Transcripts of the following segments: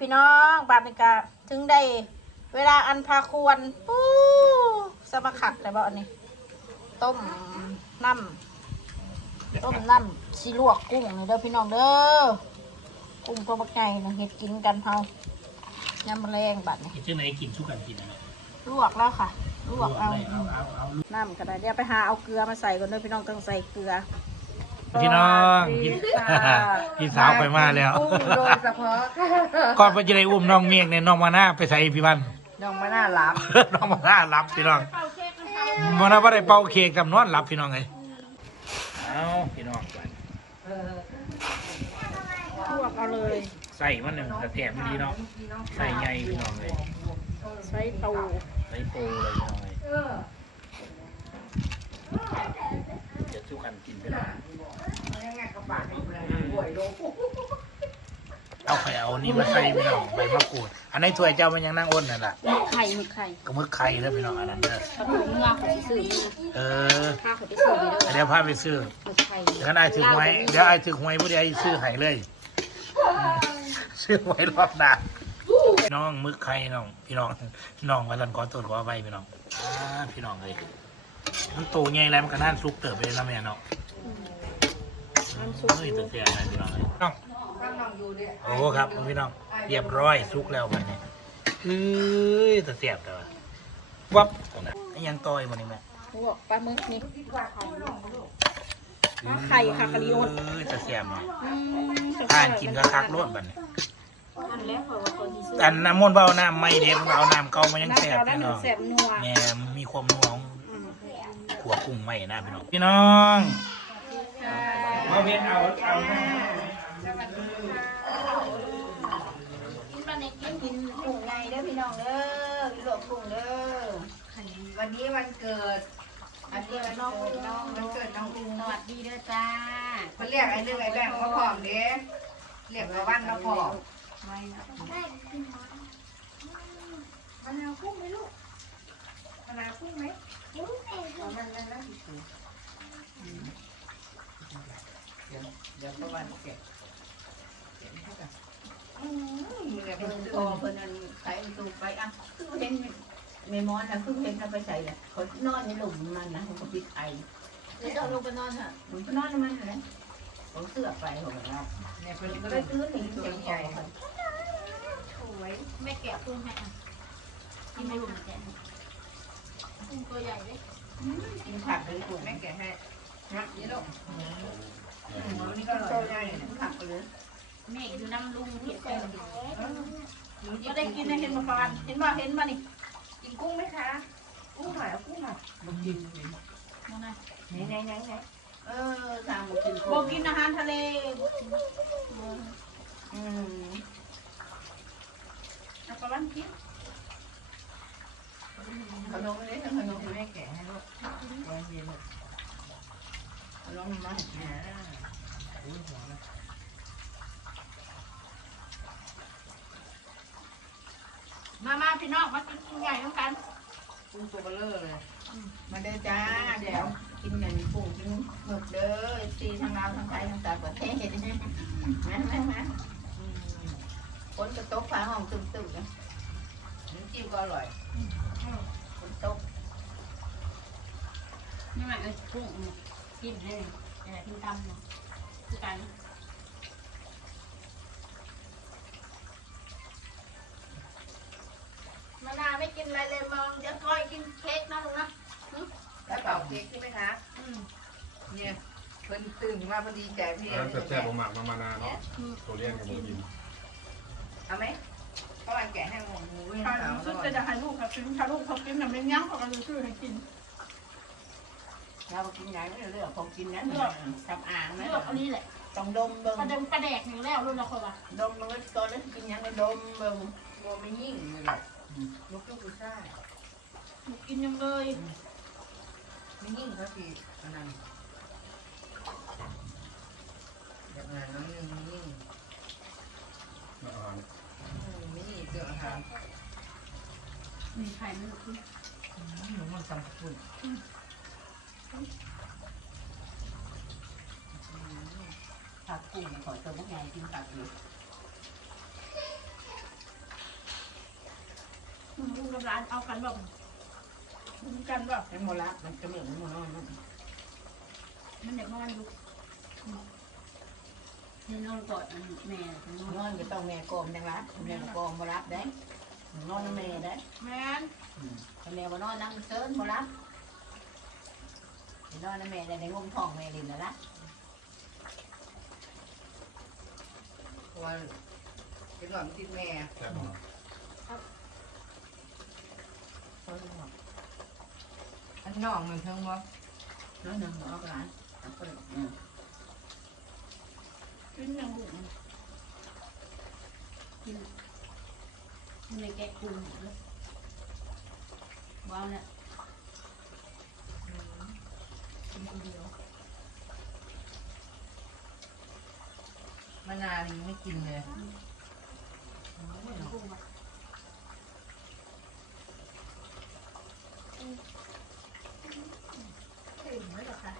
พี่น้องบาดนิกาถึงได้เวลาอันพาควรปู้สมาขัดแต่บ่อันนี้ต้มน้ำต้มน้ำสีลวกกุ้งนี่เด้อพี่น้องเด้อกุ้งตัวบักไงนะเฮ็ดกินกันเฮายำแมลงบัดนี้กินเจ้าไหนกินสู้กันกินอะไรลวกแล้วค่ะลวกเอาเลยเอาเอาเอาน้ำก็ได้เดี๋ยวไปหาเอาเกลือมาใส่ก่อนเด้อพี่น้องต้องใส่เกลือ พี่น้องพี่พี่สาวไปมาแล้วโดยเฉพาะก่อนไปจะได้อุ้มน้องเมียงในน้องมาหน้าไปใส่พี่วันน้องมาน่ารับน้องมาหน้ารับพี่น้องมาหน้าว่าได้เป่าเค้กกับนอนรับพี่น้องไงเอาพี่น้องไปลวกเอาเลยใส่มันหนึ่งกระแถมดีเนาะใส่ใหญ่พี่น้องเลยใส่ตูใส่โตเลยพี่น้องเลยเดี๋ยวสู้กันกินไปแล้ว เอาไข่เอานี่มาใส่พี่น้องใบมะกรูด อันในถ้วยเจ้ามันยังนั่งอ้นนั่นแหละไข่หมึกไข่ก็มึกไข่แล้วพี่น้องอันนั้นเด้อปลาทูเนื้อเขาสิซื้อนี่นะเออข้าเขาไปซื้อนี่เด้อเดี๋ยวพาไปซื้อหมึกไข่เดี๋ยวไอ้ถึงไว้เดี๋ยวไอ้ถึงไว้ผู้ใดซื้อไห้เลยอืมซื้อไว้รอบหน้าพี่น้องมึกไข่น้อง พี่น้องน้องวันนั้นขอตรวจขอไปพี่น้องอ่าพี่น้องเลยมันโตใหญ่แล้วมันก็น่าซุกเติบไปแล้วแม่เนาะน้ำซุป เฮ้ยตัวเสียอะไรพี่น้องเลยน้องโอ้ครับพี่น้องเรียบร้อยซุกแล้วไปเนี่ยเฮ้ยตัวเสียบแต่ว่าวับตรงนั้นยังต่อยมันนี่แม่ลวกปลาหมึกนี่มาไข่ค่ะกะลิโอนเอ้ยตัวเสียบเนาะอืมจะทานกินก็คักรวดบัดนี้อันแล้วเขาว่าคนที่ซื้ออันน้ำมนต์เบาน้ำไม่เด็ดเอาน้ำเก่ามายังน้ำแสบเกาแล้วพี่หนึ่น้งองแสบนัวแม่มีความนัวของอืมขัวกุ้งไม่นะพี่น้องพี่น้อง มาเวียนเอาเอากินมาในกินกินกุ้งไงเด้อพี่น้องเด้อหลวกกุ้งเด้อวันนี้วันเกิดอันนี้น้องน้องวันเกิดน้องกุ้งสวัสดีเด้อจ้ามันเรียกไอ้เรื่องไอ้แบงค์มาพร้อมเด้เรียกมาวันมาพร้อมมะนาวกุ้งไหมลูกมะนาวกุ้งไหมเอามันนั่นนะ เดี๋ยวเดี๋ยวประวันเก็บเก็บให้กันอืมเดี๋ยเพิ่เพิ่นตเพิ่นอันใส่ตูไปอะคือเห็นแม่มอนนะคือเห็นเอาไปใส่แหละเขานอนในหลุมมันนะเขาก็ปิดไอเดี๋ยวจะเอาลงไปนอนค่ะมันก็นอนมันเลยเขาเสื้อไปของเราเนี่ยเพิ่นก็ได้ได้ตื้นนี่เสียงใหญ่สวยแม่แกะกุ้งให้อ่กินไม่หลุมแกะกุ้ตัวใหญ่เลยกินผักเลยถูกไหมแม่แกะให้นะนี่ลูก นี่ก็โตใหญ่ผักเลยแม่อยู่น้ำลุงเห็ดแกงไม่ได้กินนะเห็นมาปานเห็นว่าเห็นมานี่กินกุ้งไหมคะ กุ้งหน่อยเอากุ้งหน่อยมาหน่อยไหนไหนไหนไหนเออทางกินบอกกินอาหารทะเลอืมเอาปลาบ้านกินขนมนี่ขนมแม่แกะให้ลูกไว้เย็นลูก ขนมมาอ่ามามาพี่น้องมากินกุ้งใหญ่น้ำกันกุ้งตัวเบลอเลย มาเด้อจ้าเดี๋ยวกินเงินปูกินหมึกเด้อตีทั้งเราทั้งไทยทั้งต่างประเทศนะนะนะอืมคนก็ตกฟ้าห้องตึ้มๆนะน้ำจิ้มก็อร่อยคนตกนี่มันเป็นกุ้ง กินเลยแต่กินตำเนาะคือกันมานาวไม่กินอะไรเลยมองเดี๋ยวก้อยกินเค้กนะลุงนะแล้วเป่าเค้กใช่ไหมคะอืมเนี่ยเพิ่นตื่นมาพอดีใจพี่ร้านแซ่บๆผมหมักมามานานเนาะตัวเลี้ยงกับหมูกินเอาไหมก็วันแกะให้หมูหมูให้ใช่ขาวรู้สึกหน่จะอยจะให้ลูกครับกินถ้าลูกเขากินแบบไม่ยั้งเขาก็จะซื้อให้กิน เรากินไหนไม่เลือกของกินนั้นทำอ่างนะเลือกอันนี้แหละต้องดมเบิ่งประเด็นประแดกอยู่แล้วรุ่นเราคนละดมมันก็ตอนนั้นกินยังก็ดมเบิ่งโมไม่ยิ่งเลยหรอกลูกลูกผู้ชายกินยังเลยไม่ยิ่งเขาสิอันนั้นแบบนั้นน้องนึงไม่ยิ่งอาหารอืมไม่ยิ่งเจออาหารมีไข่ไม่รู้หนูมันสำคัญ ผักกุ้งขอเติมพวกไงกินผักอยู่งกับร้านเอากันแบบมึงกันแบบเป็นโมละมันจะเหมือนโมนอนมันมันอยากนอนอยู่นี่น้องกอดอันแม่น้องนอนก็ต้องแม่กอมจังละแม่ก็กอมมารับได้นอนแม่ได้แม่นแม่บ่นอนนั่งเซิร์นมารับ นอนแม่ในงมท้องแม่ดินแล้วละวันจะนอนติดแม่แซ่บมากอันน้องมันเพิ่งว่าน้อยหนึ่งเอาไปร้านเอาไปอืมกินอย่างบุกในแกะกุ้งว้าเนี่ย มะนาวนี่ไม่กินเลยกุ้งมาถึงไว้หรอคะ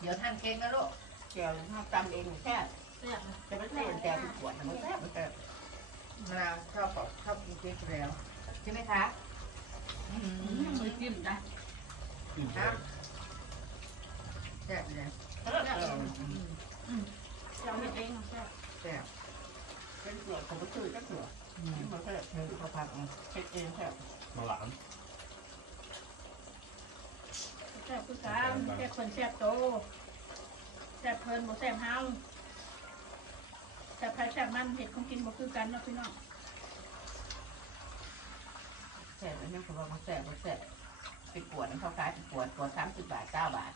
เดี๋ยวท่านเค้กนะลูกแก้วถ้าตำเองแค่แซ่บนะจะไม่ใช่แก้วเป็นขวดนะมันแซ่บมันแซ่บมะนาวชอบปอกชอบกินเค้กแล้วใช่ไหมคะอื มือจิ้มจ้ะแซ่บเลยเราเห็นเองแซ่บแซ่บเป็นขวดของมันคือแค่ขวดมันแซ่บเลยเขาพเค้กเองแซ่บมาหลานแซ่บคือกันแซ่บคนแซ่บโตแซ่บเพลินบ่แซ่บเฮาแซ่บใครแซ่บมันเห็ดของกินบ่คือกันเนาะพี่น้อง แซ่บอันนี้เขาบอกว่าแซ่บมันแซ่บเป็นขวดนั้นเขาขายเป็นขวดขวดสามสิบบาทเก้าบาท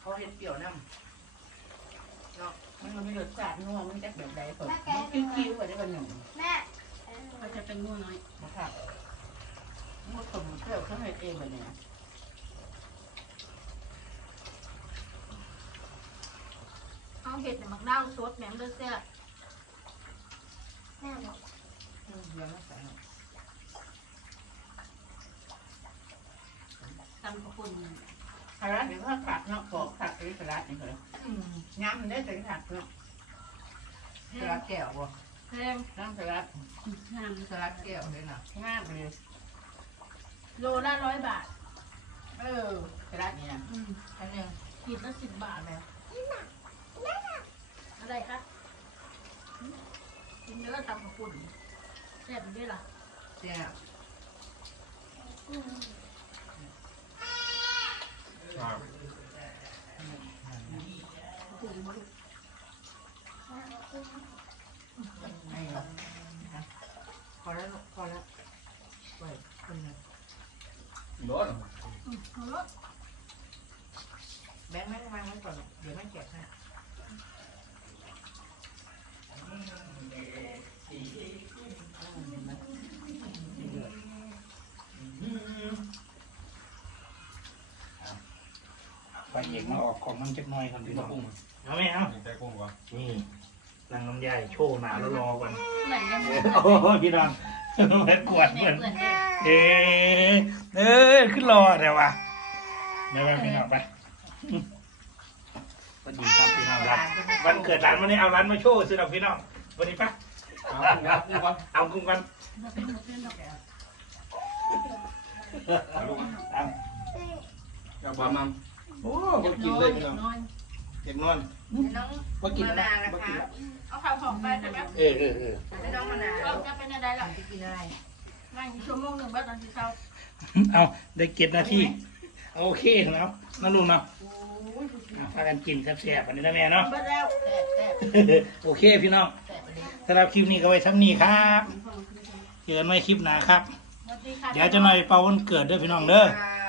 เขาเห็นเปรี้ยวน้ำเนาะมันมันมีรสชาตินัวมันจะแบบใดสดมันคิ้วๆไปได้กันหนึ่งก็จะเป็นงูน้อยนะครับมันสมเกี่ยวข้างในเองแบบเนี้ยเอาเห็ดเนี่ยมักนาวสดแหนมเด้อแซ่บอืมเดี๋ยวนะ ใส่หน่อยตำกระปุ่นสลัดเดี๋ยวถ้าผักเนาะปอกผักหรือสลัดนี่เลยย้ำมันได้ใส่ผักเนาะสลัดแก้วบ่แพงน้ำสลัดงามสลัดแก้วเลยนะง่ายเลยโลละร้อยบาท เออสลัดเนี่ยอืมอันหนึงขีดละสิบบาทแล้วอะไรคะหืมกินเนื้อตำกับปุ่นแซ่บด้วยล่ะแก้วครับ ไอ้พอแล้วลูกพอแล้วไว้คนหนึง ร้อน อืมเอาละ แบงค์แม่งวางไว้ก่อนเดี๋ยวแม่งแกะให้ไปเอกมาออกของมันจักหน่อยครับพี่น้องกุ้งเอาไหมเอาใส่กุ้งก่อนนี่นางลำไยโชว์หนาแล้วรอก่อนเหมือนกันโอ้โหพี่น้องเหมือนกวดเหมือนเหมือนเอ๊ะเอ้ยขึ้นรอเดี๋ยววะเดี๋ยวไปพี่น้องไปสวัสดีครับพี่น้องรับวันเกิดร้านวันนี้เอาร้านมาโชว์สิเราพี่น้องวัสดีปะเอากุ้งก่อนเอากุ้งกันเป็นหมดเป็นดอกแก้วเอาลูกก่อนเอาปลามันโอ้เด็กินเลยพี่น้องเด็กนอนน้องบ่กินมะแล้วนาวนะบ่กินคะแล้วเอาข้าวหอมไปนะครับเออเออเออไม่ต้องมะนาวเราจะเป็นอะไรล่ะจะกินอะไรนั่งอยู่ชั่วโมงหนึ่งบ้านตอนที่เช้าเอาได้เก็บนาที โอเคแล้วนั่นลุงเนาะอะพากันกินแซ่บๆอันนี้นะแม่เนาะเบิดแล้วแซ่บแซ่บโอเคพี่น้องแซ่บไปเลยสำหรับคลิปนี้ก็ไว้ทั้งนี้ครับเจอกันใหม่คลิปหน้าครับ สวัสดีค่ะ เดี๋ยวจะหน่อยเป่าวันเกิดด้วยพี่น้องเด้อ ค่ะ